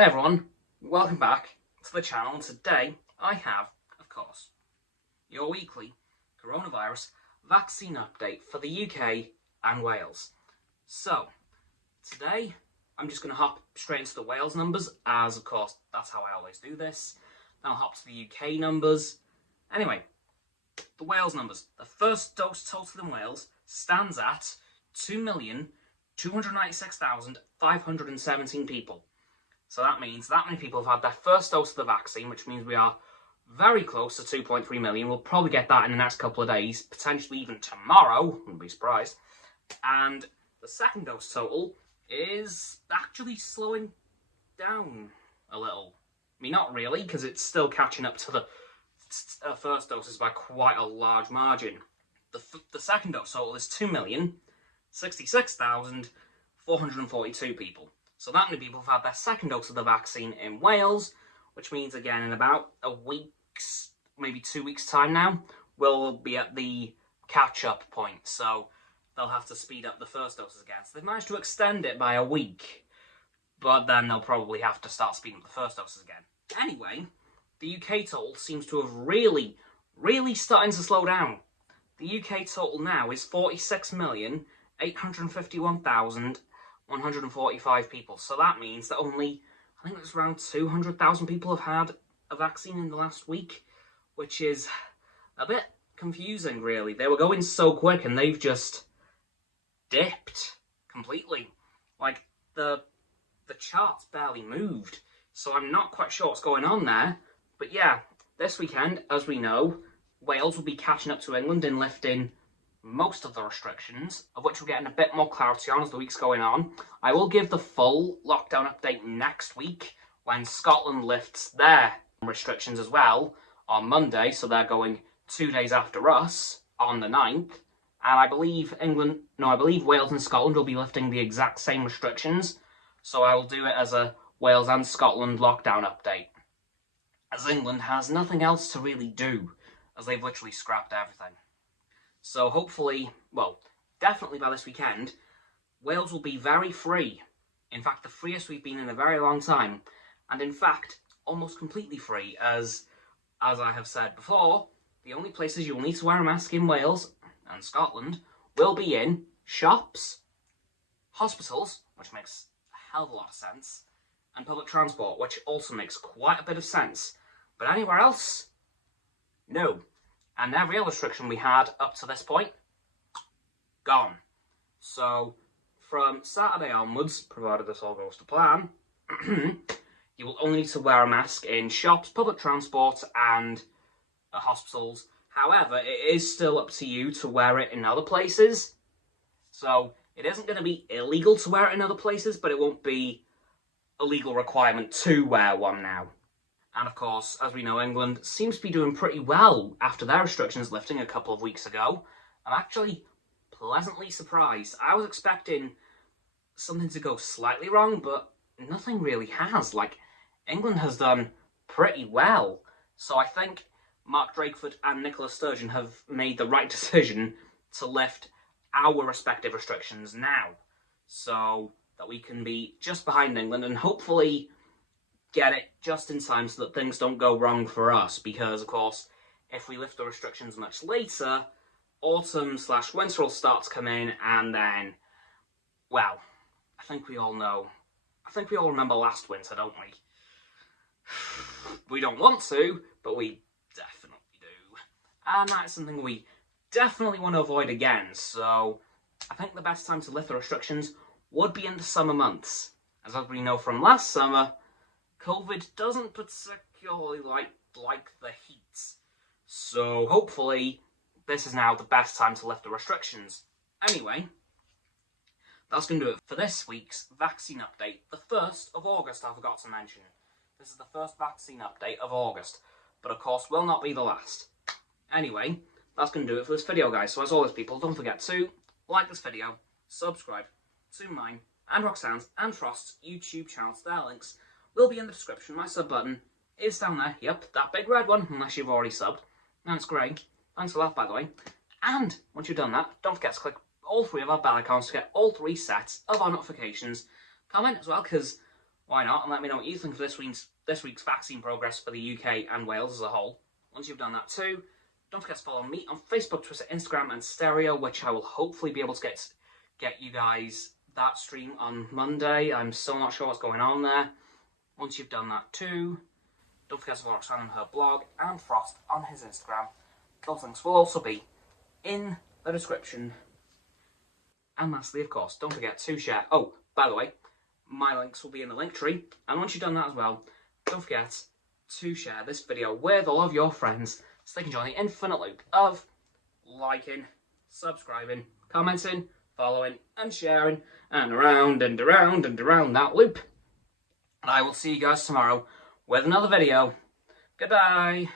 Hey everyone, welcome back to the channel, and today I have, of course, your weekly coronavirus vaccine update for the UK and Wales. So, today I'm just going to hop straight into the Wales numbers, as of course that's how I always do this. Then I'll hop to the UK numbers. Anyway, the Wales numbers. The first dose total in Wales stands at 2,296,517 people. So that means that many people have had their first dose of the vaccine, which means we are very close to 2.3 million. We'll probably get that in the next couple of days, potentially even tomorrow, wouldn't be surprised. And the second dose total is actually slowing down a little. I mean, not really, because it's still catching up to the first doses by quite a large margin. The second dose total is 2,066,442 people. So that many people have had their second dose of the vaccine in Wales, which means, again, in about a week's, maybe 2 weeks' time now, we'll be at the catch-up point. So they'll have to speed up the first doses again. So they've managed to extend it by a week, but then they'll probably have to start speeding up the first doses again. Anyway, the UK total seems to have really starting to slow down. The UK total now is 46,851,145 people. So that means that only, I think it's around 200,000 people have had a vaccine in the last week, which is a bit confusing, really. They were going so quick and they've just dipped completely. Like, the charts barely moved. So I'm not quite sure what's going on there. But yeah, this weekend, as we know, Wales will be catching up to England in lifting most of the restrictions, of which we're getting a bit more clarity on as the week's going on. I will give the full lockdown update next week when Scotland lifts their restrictions as well on Monday, so they're going 2 days after us on the 9th. And I believe Wales and Scotland will be lifting the exact same restrictions, so I will do it as a Wales and Scotland lockdown update, as England has nothing else to really do, as they've literally scrapped everything. So hopefully, well, definitely by this weekend, Wales will be very free. In fact, the freest we've been in a very long time. And in fact, almost completely free, as I have said before, the only places you will need to wear a mask in Wales and Scotland will be in shops, hospitals, which makes a hell of a lot of sense, and public transport, which also makes quite a bit of sense. But anywhere else, no. And every other restriction we had up to this point, gone. So, from Saturday onwards, provided this all goes to plan, you will only need to wear a mask in shops, public transport, and hospitals. However, it is still up to you to wear it in other places. So, it isn't going to be illegal to wear it in other places, but it won't be a legal requirement to wear one now. And of course, as we know, England seems to be doing pretty well after their restrictions lifting a couple of weeks ago. I'm actually pleasantly surprised. I was expecting something to go slightly wrong, but nothing really has. Like, England has done pretty well. So I think Mark Drakeford and Nicola Sturgeon have made the right decision to lift our respective restrictions now, so that we can be just behind England and hopefully get it just in time so that things don't go wrong for us, because of course if we lift the restrictions much later, autumn/winter will start to come in, and then, well, I think we all remember last winter, don't we? We don't want to, but we definitely do, and that's something we definitely want to avoid again. So I think the best time to lift the restrictions would be in the summer months, as we know from last summer, COVID doesn't particularly like the heat. So hopefully this is now the best time to lift the restrictions. Anyway, that's going to do it for this week's vaccine update. The 1st of August, I forgot to mention. This is the first vaccine update of August, but of course will not be the last. Anyway, that's going to do it for this video, guys. So as always, people, don't forget to like this video, subscribe to mine and Roxanne's and Frost's YouTube channels. Their links will be in the description. My sub button is down there. Yep, that big red one, unless you've already subbed. That's great. Thanks a lot, by the way. And once you've done that, don't forget to click all 3 of our bell icons to get all 3 sets of our notifications. Comment as well, because why not? And let me know what you think of this week's vaccine progress for the UK and Wales as a whole. Once you've done that too, don't forget to follow me on Facebook, Twitter, Instagram, and Stereo, which I will hopefully be able to get you guys that stream on Monday. I'm still not sure what's going on there. Once you've done that too, don't forget to follow Roxanne on her blog and Frost on his Instagram. Those links will also be in the description. And lastly, of course, don't forget to share. Oh, by the way, my links will be in the link tree. And once you've done that as well, don't forget to share this video with all of your friends so they can join the infinite loop of liking, subscribing, commenting, following, and sharing, and around and around and around that loop. And I will see you guys tomorrow with another video. Goodbye.